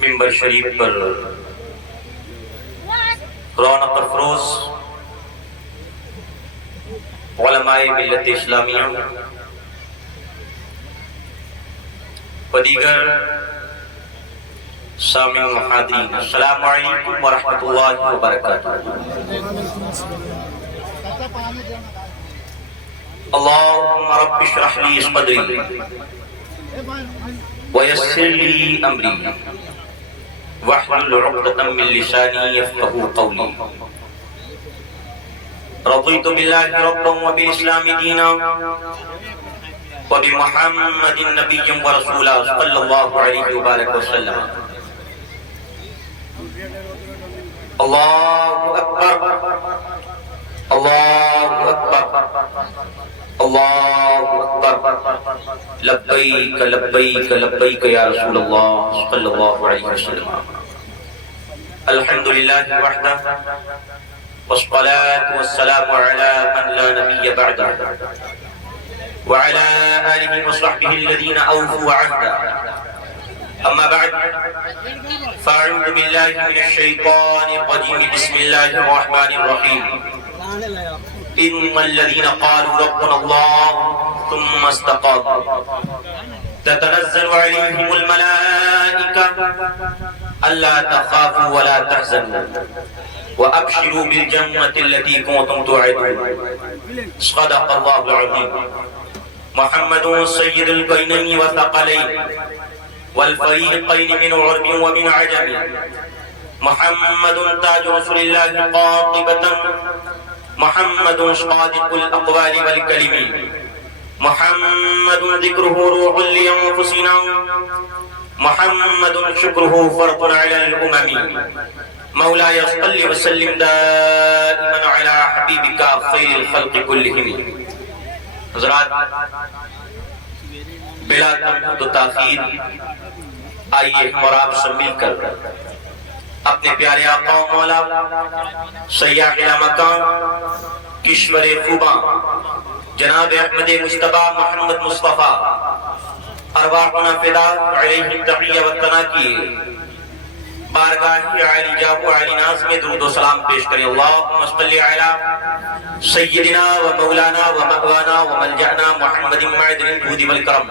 ممبر شریف پر رونق افروز علماء ملت اسلامیہ و دیگر سامعین و حاضرین، السلام علیکم ورحمۃ اللہ وبرکاتہ۔ اللہم رب اشرح لی صدری ویسر لی امری واحلل عقدۃ من لسانی یفقہوا قولی۔ رضیت باللہ ربا وبالاسلام دینا وبمحمد نبی ورسولا صلی اللہ علیہ وآلہ وسلم۔ اللہ اکبر اللہ اکبر اللہ اکبر، لبیک لبیک لبیک یا رسول اللہ صلی اللہ علیہ وسلم۔ الحمدللہ وحدہ والصلاة والسلام على من لا نبی بعدہ وعلى آلہ وصحبہ الذین اوفوا عہدہ، اما بعد فاعوذ باللہ من الشیطان الرجیم، بسم اللہ الرحمن الرحیم۔ ان الذين قالوا ربنا الله ثم استقاموا تتنزل عليهم الملائكة ألا تخافوا ولا تحزنوا وأبشروا بالجنة التي كنتم توعدون، صدق الله العظيم۔ محمد سيد الكونين والثقلين والفريقين من عرب ومن عجم، محمد تاج رسول الله قاطبة، محمد صادق الأقوال والكلم، محمد ذكره روح لأنفسنا، محمد شكره فرض على الأمم، مولاي صل وسلم دائما على حبيبك خير الخلق كلهم۔ حضرات، بلا تمہید و تاخیر آئیے ہم اور آپ سب مل کر اپنے پیارے آقا و مولا سیاح مکان کشور خوباں جناب احمد مجتبی محمد مصطفیٰ ارواحنا فدا علیہ تحیہ و ثنا کی بارگاہ عالی جاہ و عالی ناز میں درود و سلام پیش کریں۔ اللہم صلی علی سیدنا و مولانا و مأوانا و ملجأنا محمد معدن الجود والکرم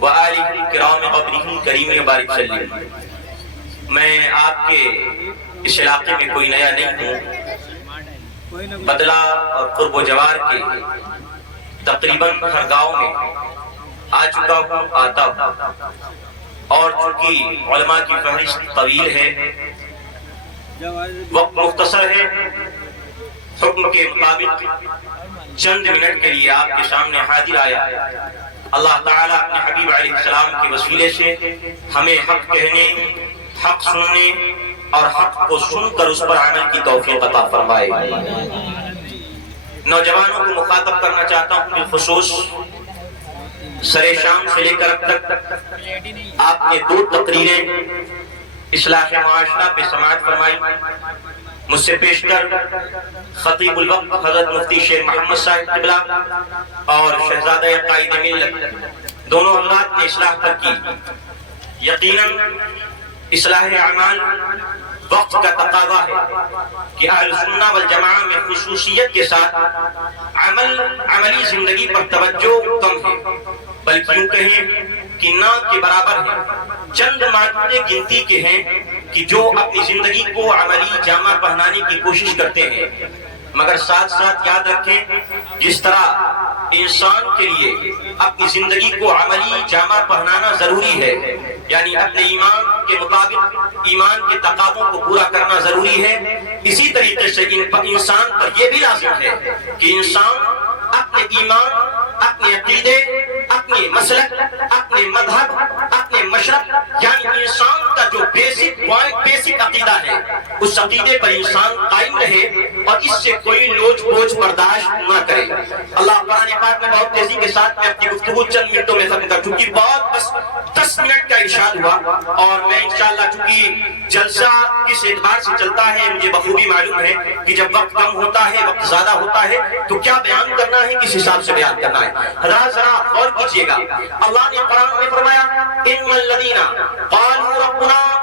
و آلہ کرام قبرہ کریم بارک سلیم۔ میں آپ کے اس علاقے میں کوئی نیا نہیں ہوں، بدلہ اور قرب و جوار کے تقریباً ہر گاؤں میں آ چکا ہوں، آتا ہوں، اور چونکہ علماء کی فہرست طویل ہے، وقت مختصر ہے، حکم کے مطابق چند منٹ کے لیے آپ کے سامنے حاضر آیا۔ اللہ تعالیٰ اپنے حبیب علیہ السلام کے وسیلے سے ہمیں حق کہنے، حق سننے اور حق کو سن کر اس پر عمل کی توفیق عطا فرمائے۔ نوجوانوں کو مخاطب کرنا چاہتا ہوں بالخصوص، سر شام سے لے کر اب تک آپ نے 2 تقریریں اصلاح معاشرہ پہ سماعت فرمائی۔ مجھ سے پیشتر خطیب الوقت حضرت مفتی شیر محمد صاحب قبلہ اور شہزادہ قائد ملت دونوں حضرات نے اصلاح پر کی۔ یقیناً اصلاح اعمال وقت کا تقاضا ہے کہ اہل سنہ والجماعہ میں خصوصیت کے ساتھ عملی زندگی پر توجہ کم ہے، بلکہ یوں کہیں کہ نہ کے برابر ہے۔ چند معدود گنتی کے ہیں کہ جو اپنی زندگی کو عملی جامہ پہنانے کی کوشش کرتے ہیں، مگر ساتھ ساتھ یاد رکھیں جس طرح انسان کے لیے اپنی زندگی کو عملی جامہ پہنانا ضروری ہے، یعنی اپنے ایمان کے مطابق ایمان کے تقاضوں کو پورا کرنا ضروری ہے، اسی طریقے سے انسان پر یہ بھی لازم ہے کہ انسان اپنے ایمان، اپنے عقیدے، اپنے مسلک، اپنے مذہب، اپنے مشرق، یعنی انسان کا جو بیسک عقیدہ ہے، اس عقیدے پر انسان قائم رہے اور اس سے کوئی لوچ پوچھ برداشت نہ کرے۔ اللہ قرآن پاک میں بہت تیزی کے ساتھ میں اپنی گفتگو چند منٹوں میں ختم کر چونکہ بہت بس 10 منٹ کا ارشاد ہوا، اور میں انشاءاللہ چونکہ جلسہ کس اعتبار سے چلتا ہے مجھے بخوبی معلوم ہے کہ جب وقت کم ہوتا ہے، وقت زیادہ ہوتا ہے، تو کیا بیان کرنا ہے، کس حساب سے بیان کرنا ہے۔ حضرات ذرا غور کیجئے گا، اللہ نے قرآن میں فرمایا ان الذین قالوا ربنا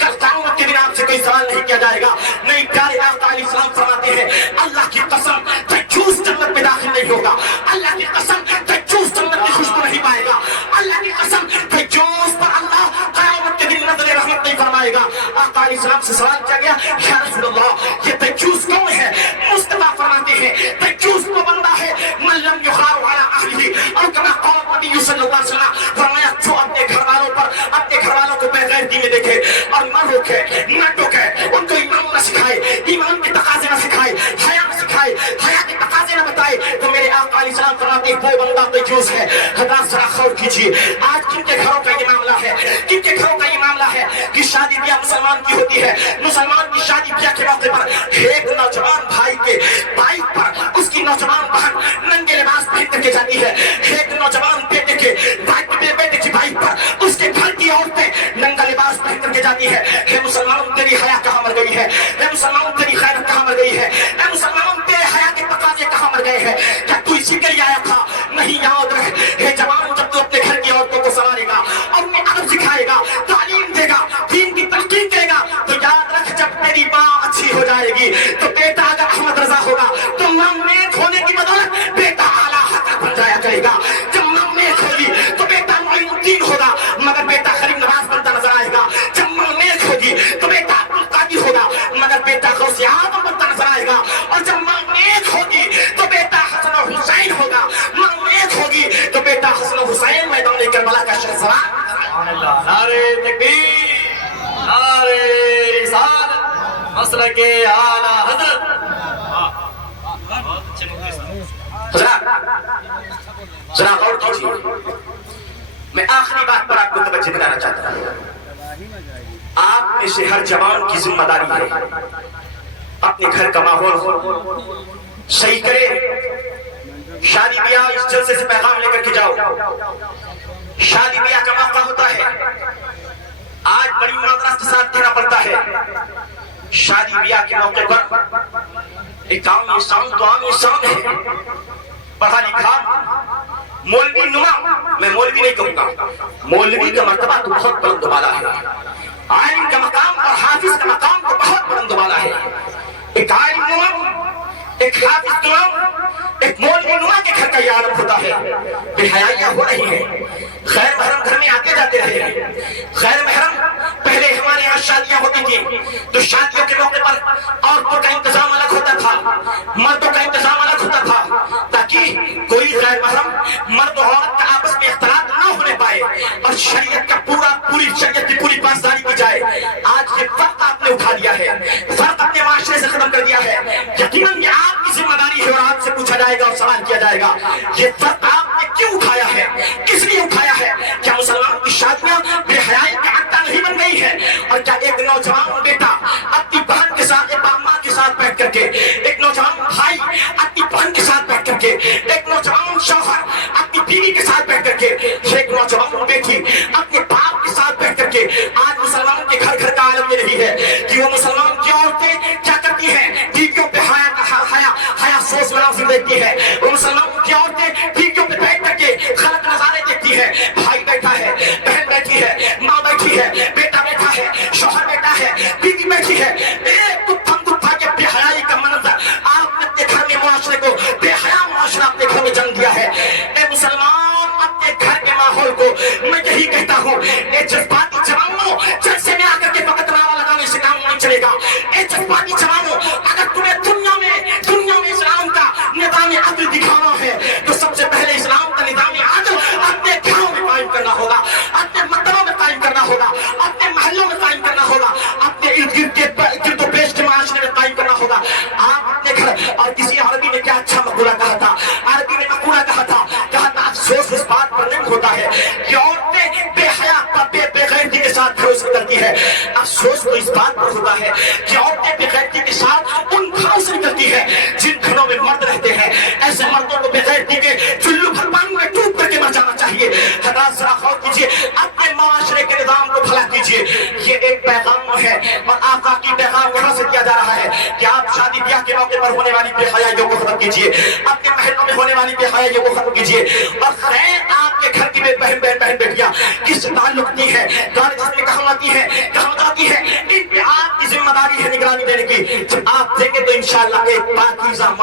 کل قیامت کے دن آپ سے کوئی سوال نہیں کیا جائے گا. نہیں پیارے آقا علیہ السلام فرماتے ہیں اللہ کی قسم دجوس جنت میں داخل نہیں ہوگا. اللہ کی قسم دجوس جنت کی خوشبو نہیں پائے گا. اللہ کی قسم دجوس پر اللہ قیامت کے دن نظر رحمت نہیں فرمائے گا. آقا علیہ السلام سے سوال کیا گیا یا رسول اللہ یہ دجوس کون ہے؟ مصطفیٰ فرماتے ہیں دجوس وہ بندہ ہے من لم یخار علی اہلہ اور کما قال نبی صلی اللہ علیہ وسلم فرمایا جو اپنے گھر والوں پر اپنے گھر والوں کو بے غیرتی میں دیکھے اور نہ روکے نہ ٹوکے ان کو ایمان نہ سکھائے ایمان کے تقاضے نہ سکھائے حیا نہ سکھائے حیا کے تقاضے نہ بتائے تو میرے آقا علیہ السلام فرماتے ہیں وہ بندہ دجوس ہے. حضرات ذرا غور کیجیے آج کن کے گھروں کا یہ معاملہ ہے کن کے گھروں کا یہ معاملہ ہے کہ شادی بیاہ مسلمان کی ہوتی ہے. مسلمان کی شادی بیاہ کے موقع پر ایک نوجوان بھائی کے بائک پر اس کی نوجوان بہن ننگے لباس پہن کر کے جاتی ہے. ایک نوجوان بیٹے کے بیٹے کی بائک پر اس کے گھر کی عورتیں ننگا لباس پہن کر کے جاتی ہے. اے مسلمان تیری حیا کہاں مر گئی ہے؟ اے مسلمان تیری خیرت کہاں مر گئی ہے؟ اے مسلمان تیرے حیا کے تقاضے کہاں مر گئے ہیں؟ کیا تو اسی کے لیے آیا تھا؟ نہیں یاد رہے اے جوان جب تو اپنے گھر کی عورتوں کو سنوارے گا اور انہیں ادب سکھائے گا تعلیم دے گا دین کی تلقین کرے گا تو یاد رکھ جب تیری ماں اچھی ہو جائے گی تو بیٹا اگر احمد رضا ہوگا تو ماں نیک ہونے کی بدولت بیٹا اعلیٰ حقر بن جایا کرے گا. جب ماں نیک ہوگی تو بیٹا معین الدین ہوگا مگر بیٹا غریب نواز بنتا نظر آئے گا. جب ماں نیک ہوگی تو بیٹا عبدالقادر ہوگا مگر بیٹا غوث اعظم بنتا نظر آئے گا. اور جب ماں نیک ہوگی تو بیٹا حسن و حسین ہوگا. ماں نیک ہوگی تو بیٹا حسن و حسین میدان کربلا کا شہزاد. نعرے تکبیر نعرے رسالت مسلک اعلیٰ حضرت. ذرا غور کیجیے میں آخری بات پر آپ کو توجہ دلانا چاہتا ہوں. آپ میں سے ہر جوان کی ذمہ داری ہے اپنے گھر کا ماحول صحیح کرے. شادی بیاہ اس جلسے سے پیغام لے کر کے جاؤ. شادی بیاہ کا موقع ہوتا ہے آج بڑی معذرت کے ساتھ کہنا پڑتا ہے شادی بیاہ کے موقع پر ایک عام انسان تو عام انسان ہے پڑھا لکھا مولوی نما میں مولوی نہیں کہوں گا مولوی کا مرتبہ تو بہت بلند والا ہے. عالم کا مقام اور حافظ کا مقام تو بہت بلند والا ہے. ایک عالم نما ایک حافظ نما ایک مولوی نما کے گھر کا یہ عالم ہوتا ہے. بے حیائیاں ہو رہی ہیں غیر محرم گھر میں آتے جاتے رہے ہیں. غیر محرم پہلے ہمارے یہاں شادیاں ہوتی تھی تو شادیوں کے موقع پر عورتوں کا انتظام الگ ہوتا تھا مردوں کا انتظام الگ ہوتا تھا تاکہ کوئی غیر محرم مرد و عورت کا آپس میں اختلاط نہ ہونے پائے اور شریعت کا پوری شریعت کی پوری پاسداری کی جائے. آج یہ فرق آپ نے اٹھا دیا ہے فرق اپنے معاشرے سے ختم کر دیا ہے. یقیناً یہ آپ کی ذمہ داری ہے اور آپ سے پوچھا جائے گا اور سوال کیا جائے گا یہ فرق آپ نے کیوں اٹھایا ہے کس لیے اٹھایا ہے؟ کیا مسلمان کی شادیاں بے حیائی کا اڈا نہیں بن گئی ہے؟ اور کیا ایک نوجوان بیٹا اپنی بہن کے ساتھ ایک ماں کے ساتھ بیٹھ کر کے ایک نوجوان بھائی اپنی بہن کے ساتھ بیٹھ کر کے ایک نوجوان شوہر اپنی بیوی کے ساتھ بیٹھ کر کے ایک نوجوان بیٹی اپنے باپ کے ساتھ بیٹھ کر کے آج مسلمان کے گھر گھر کا عالم یہ نہیں ہے کہ وہ مسلمان کی عورتیں کیا کرتی ہیں بیویوں پہ حیا سوس مناظر دیکھتی ہے. وہ مسلمان کی عورتیں بیویوں پہ بیٹھ کر کے غلط نظارے دیکھتی ہے. بھائی بیٹھا ہے بہن بیٹھی ہے ماں بیٹھی ہے بیٹا بیٹھا ہے شوہر بیٹھا ہے بیوی بیٹھی ہے. ایک گپھا کے بے حیائی کا منظر آپ نے اپنے گھر میں معاشرے کو بے حیا معاشرہ اپنے گھر میں جنم دیا ہے. اے مسلمان اپنے گھر کے ماحول کو میں یہی کہتا ہوں اے جذباتی جوانوں جلسے میں آ کر کے فقط نعرہ لگانے سے کام نہیں چلے گا. اے جذباتی جوانوں اگر تمہیں دنیا میں اسلام کا نظام عدل دکھانا ہے تو سب سے پہلے اسلام کا نظام عدل اپنے گھروں میں قائم کرنا ہوگا اپنے مکتبوں میں قائم کرنا ہوگا اپنے محلوں میں قائم کرنا ہوگا اپنے ارد گرد کے گرد و پیش کے معاشرے میں قائم کرنا ہوگا. آپ اپنے گھر اور کسی عربی نے کیا اچھا مقولہ کہا تھا عربی نے مقولہ کہا تھا افسوس اس بات پر نہیں ہوتا ہے کہ عورتیں بے حیا بے غیرتی کے ساتھ گھروں سے نکلتی ہے. افسوس تو اس بات پر ہوتا ہے کہ عورتیں بے غیرتی کے ساتھ ان گھروں سے نکلتی ہے جن گھروں میں مرد رہتے ہیں. ایسے مردوں کو بے غیرتی کے چلو بھر پانی میں ڈوب کر کے مر جانا چاہیے. حضرات ذرا غور کیجیے اپنے معاشرے کے نظام کو بھلا کیجیے. یہ ایک پیغام ہے اور آقا کی پیغام یہاں سے دیا جا رہا ہے کہ آپ شادی بیاہ کے موقع پر ہونے والی بے حیائیوں کو ختم کیجیے اپنے محلوں میں ہونے والی بے حیائیوں کو ختم کیجیے. اور خیر آپ کے گھر کی بہن بیٹیاں کس سے تعلق نہیں ہے گانے جس میں کہاں آتی ہے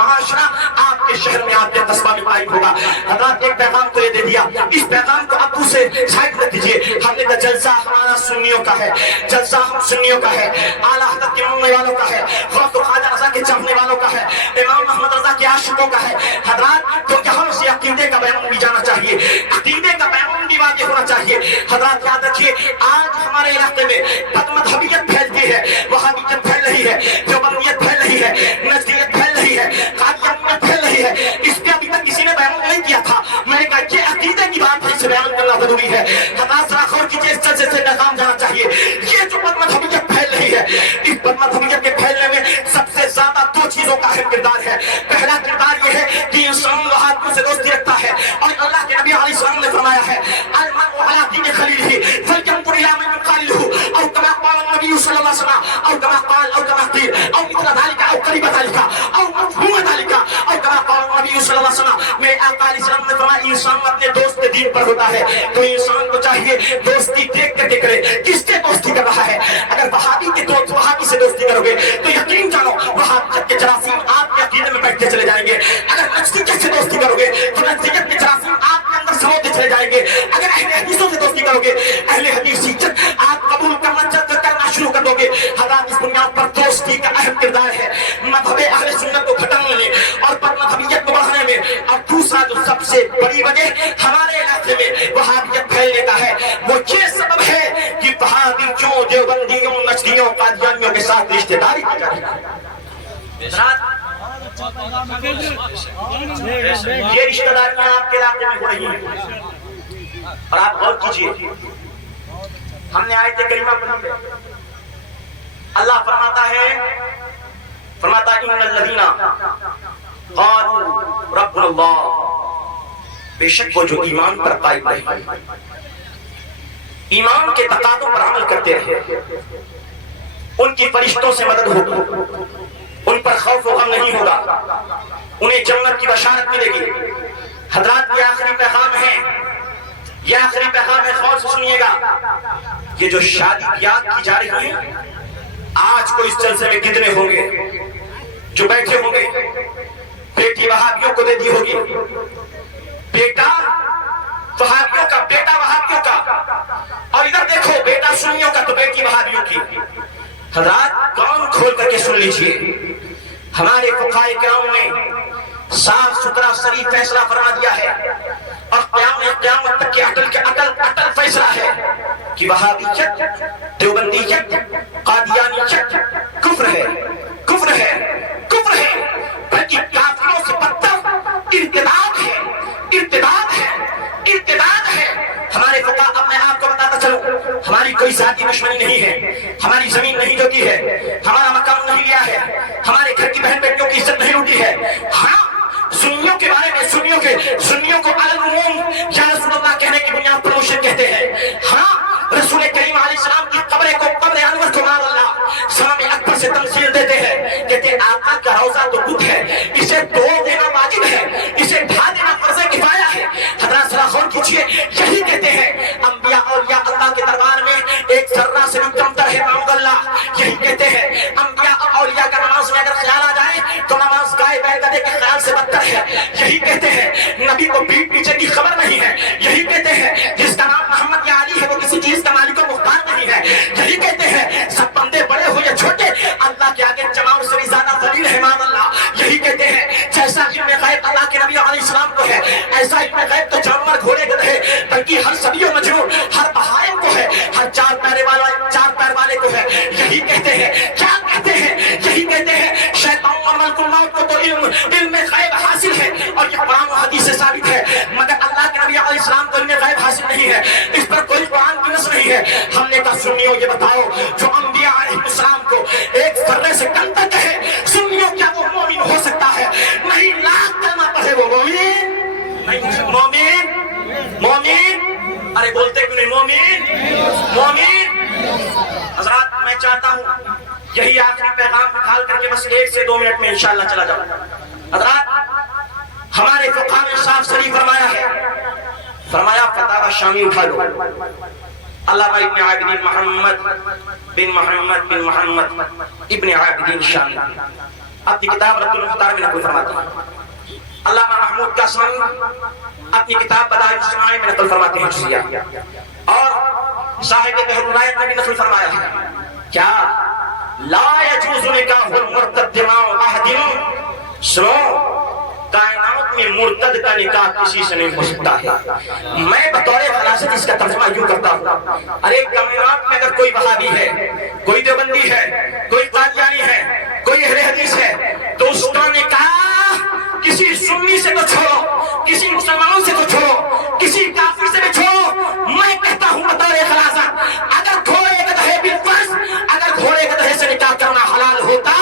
معاشرہ آپ کے شہر میں آپ کے قصبہ میں قائم ہوگا۔ حضرات ایک پیغام تو یہ دے دیا، اس پیغام کو ابو سے سائڈ رکھ دیجئے۔ ہم نے کہا جلسہ ہمارا سنیوں کا ہے، جلسہ ہم سنیوں کا ہے، اعلیٰ حضرت کے ماننے والوں کا ہے، غوث و خواجہ رضا کے چاہنے والوں کا ہے، امام احمد رضا کے عاشقوں کا ہے۔ حضرات تو یہاں سے عقیدے کا بیان بھی جانا چاہیے، عقیدے کا بیان بھی واضح ہونا چاہیے۔ حضرات یاد رکھیے، آج ہمارے علاقے میں بد مذہبیت پھیلتی ہے، وہابیت پھیل رہی ہے، دیوبندیت پھیل رہی ہے، نجدیت پھیل رہی ہے، قادیانیت پھیل رہی ہے۔ اس پہ ابھی تک کسی نے بیان نہیں کیا تھا۔ میں نے کہا یہ عقیدے کی بات ہے، اسے بیان کرنا ضروری ہے۔ حضرات ذرا غور کیجیے، اس جلسے سے پیغام جانا چاہیے۔ یہ جو بد مذہبیت پھیل رہی ہے، اس بد مذہبیت کے پھیلنے میں سب سے زیادہ دو چیزوں کا اہم کردار ہے۔ پہلا کردار یہ ہے کہ انسان وہابیوں سے دوستی رکھتا ہے، اور اللہ کے نبی علیہ السلام نے فرمایا ہے المرء علی دین خلیلہ فلینظر الی من یخاللہ، او کما قال النبی صلی اللہ علیہ وسلم، او کما قال او کما قیل او مثل ذلك او قریب ذلك او مفہوم ذلك او کما قال النبی صلی اللہ علیہ وسلم۔ میرے آقا علیہ السلام نے فرمایا انسان اپنے دوست دین پر ہوتا ہے، تو انسان کو چاہیے دوستی دیکھ کر کے کرے کس سے دوستی کر رہا ہے۔ اگر وہابی کے دوست وہابی سے دوستی کرو گے تو یقین جانو وہابیت کے جراثیم آپ کے عقیدے میں بیٹھتے چلے جائیں گے۔ اگر نجدیت سے دوستی کرو گے تو نجدیت کے جراثیم آپ کے اندر سموتے چلے جائیں گے۔ اگر اہل حدیثوں سے دوستی کرو گے، اہل حدیثیت آپ قبول کرنا شروع کر دو گے۔ حضرات اس بنیاد پر دوستی کا اہم کردار ہے مذہب اہل سنت کو گھٹانے میں اور بد مذہبیت کو بڑھانے میں۔ اور دوسرا جو سب سے بڑی وجہ ہمارے علاقے میں وہابیت پھیلنے کا ہے، وہ یہ سبب ہے کہ وہابیوں، دیوبندیوں، نجدیوں، قادیانیوں کے ساتھ رشتہ داری کی جا رہی ہے۔ یہ رشتہ داریاں آپ کے علاقے میں ہو رہی ہیں، اور آپ غور کیجئے، ہم نے آیت کریمہ پڑھی ہے، اللہ فرماتا ہے ان الذین قالوا ربنا اللہ، بے شک وہ جو ایمان پر قائم رہے، ایمان کے تقاضوں پر عمل کرتے رہے، ان کی فرشتوں سے مدد ہوگی، ان پر خوف و غم نہیں ہوگا، انہیں جنت کی بشارت ملے گی۔ حضرات یہ آخری پیغام ہے، یہ آخری پیغام ہے، غور سے سنیے گا۔ یہ جو شادی بیاہ کی جا رہی ہے، آج کو اس جلسے میں کتنے ہوں گے جو بیٹھے ہوں گے، بیٹی وہابیوں کو دے دی ہوگی، بیٹا وہابیوں کا، بیٹا وہابیوں کا، اور ادھر دیکھو بیٹا سنیوں کا تو بیٹی وہابیوں کی۔ حضرات کان کھول کر کے سن لیجئے، ہمارے فقہائے کرام نے صاف ستھرا صریح فیصلہ فرما دیا ہے، اور قیامت تک کے اٹل فیصلہ ہے کہ وہابیت، دیوبندیت، قادیانیت کفر ہے، کفر ہے، کفر ہے، بلکہ کافروں سے بدتر ارتداد ہے، ارتداد ہے، ارتداد ہے۔ ہمارے فقہ، اب میں آپ کو بتاتا چلوں، ہماری کوئی ذاتی دشمنی نہیں ہے، ہماری زمین نہیں جوتی ہے، ہمارا مقام نہیں لیا ہے، ہمارے گھر کی بہن بیٹیوں کی عزت نہیں لوٹی ہے۔ ہاں سنیوں کے بارے میں سنیوں کو علی العموم یا رسول اللہ کہنے کی بنیاد پر مشرک کہتے ہیں۔ ہاں رسول کریم علیہ السلام کی قبر انور کو مار اللہ سلام اکبر سے تمثیل دیتے ہیں، کہتے ہیں آقا کا روضہ تو بت ہے، اسے توڑ دینا واجب ہے، اسے ڈھا دینا فرض کفایہ ہے۔ حضرات ذرا غور کیجئے، یہی کہتے ہیں انبیاء اولیاء اللہ کے دربار میں ایک ذرہ سے بھی کمتر ہے معاذ اللہ۔ یہی کہتے ہیں انبیاء اولیاء کا نماز میں اگر خیال آ جائے تو نماز گائے بیل گدھے کے خیال سے بدتر ہے۔ یہی کہتے ہیں نبی کو پیٹ پیچھے کی خبر نہیں ہے۔ یہی کہتے ہیں جس کا نام محمد یا علی ہے وہ کسی چیز کا مالک و مختار نہیں ہے۔ یہی کہتے ہیں سب بندے بڑے ہو یا چھوٹے اللہ کے آگے جماؤں سے بھی زیادہ ذلیل ہے معاذ اللہ۔ یہی کہتے ہیں جیسا علم غیب اللہ کے نبی علیہ السلام کو ہے، ایسا علم غیب تو جانور گھوڑے گدھے بلکہ ہر سبی و مجنون ہر بہائم کو ہے، ہر چار پیر والے کو ہے۔ یہی کہتے ہیں، کیا کہتے ہیں؟ یہی کہتے ہیں شیطان اور ملک الموت کو تو علم غیب حاصل ہے، اور یہ قرآن و حدیث سے ثابت ہے، مگر اللہ کے نبی علیہ السلام کو علم غیب حاصل نہیں ہے، اس پر کوئی قرآن کی نص نہیں ہے۔ ہم نے کہا سنیوں یہ بتاؤ جو انبیاء علیہ السلام کو ایک ذرے سے کم تک ہے، سنیوں کیا وہ مومن ہو سکتا ہے؟ نہیں، لاکھ کلمہ پڑھے وہ مومن نہیں، مومن ارے بولتے کیوں نہیں؟ مومن۔ حضرات میں چاہتا ہوں یہی آخری پیغام نکال کر کے بس 1 سے 2 منٹ میں انشاءاللہ چلا جاؤں۔ حضرات ہمارے فقہ نے صاف صریح فرمایا ہے، فرمایا فتاوی شامی اٹھا لو، علامہ ابن عابدین محمد بن محمد ابن عابدین شامی اپنی کتاب رد المختار میں نقل فرماتے ہیں. علامہ محمود قاسمی اپنی کتاب بدائع السماع میں نقل فرماتے ہیں حجیہ. اور صاحب بحر الرائق نے بھی نقل فرمایا ہے کیا لا يجوز نکاح المرتد مع احد. سنو کائنات میں مرتد کا نکاح کسی سے نہیں ہو سکتا ہے. میں بطور خلاصت اس کا ترجمہ یوں کرتا ہوں. ارے کائنات میں اگر کوئی وہابی ہے, کوئی دیوبندی ہے, کوئی قادیانی ہے, کوئی اہل حدیث ہے, تو اس کا نکاح کسی سنی سے تو چھوڑو, کسی مسلمانوں سے تو چھوڑو, کسی کافر سے بھی چھوڑو. میں کہتا ہوں بطور خلاصت اگر گھوڑے گدھے بالفرض اگر گھوڑے گدھے سے نکاح کرنا حلال ہوتا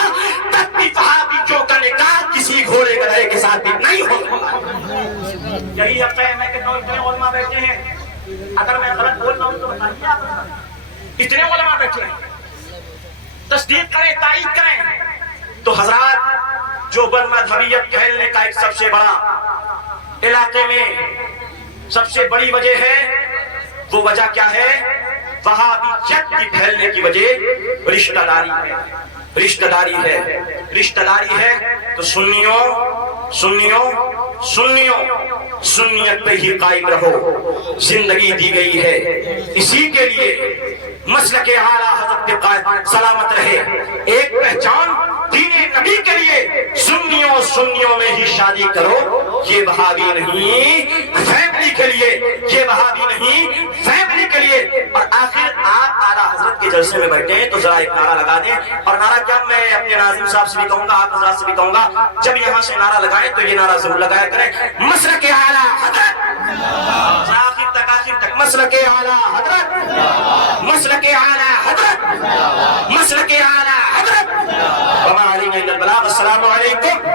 تب بھی وہابیوں کا نکاح کسی گھوڑے گدھے کے ساتھ بھی نہیں ہوتا. یہی حق ہے. میں کہتا ہوں اتنے علماء بیٹھے ہیں, اگر میں غلط بول رہا ہوں تو بتائیے آپ. اتنے علماء بیٹھے ہیں, تصدیق کریں, تائید کریں. تو حضرات جو بد مذہبیت پھیلنے کا ایک سب سے بڑا علاقے میں سب سے بڑی وجہ ہے, وہ وجہ کیا ہے؟ وہابیت کی پھیلنے کی وجہ رشتہ داری ہے. رشتہ داری ہے, رشتہ داری ہے. تو سنیوں سنیت پہ ہی قائم رہو. زندگی دی گئی ہے اسی کے لیے. مسلک اعلیٰ حضرت پہ سلامت رہے. ایک پہچان دین نبی کے لیے سنیوں میں ہی شادی کرو. یہ وہابی نہیں, فیملی کے لیے. یہ وہابی نہیں, فیملی کے لیے. اور آخر آپ اعلیٰ حضرت کے جلسے میں بیٹھے ہیں تو ذرا ایک نعرہ لگا دیں. اور نعرہ کیا, میں اپنے ناظم صاحب سے بھی کہوں گا, آپ حضرات سے بھی کہوں گا, جب یہاں سے نعرہ لگائیں تو یہ نعرہ ضرور لگایا کریں. مسلک اعلیٰ حضرت, آخر تک مسلک اعلیٰ حضرت, مسلک اعلیٰ حضرت, مسلک اعلیٰ حضرت. وما علینا الا البلاغ. السلام علیکم.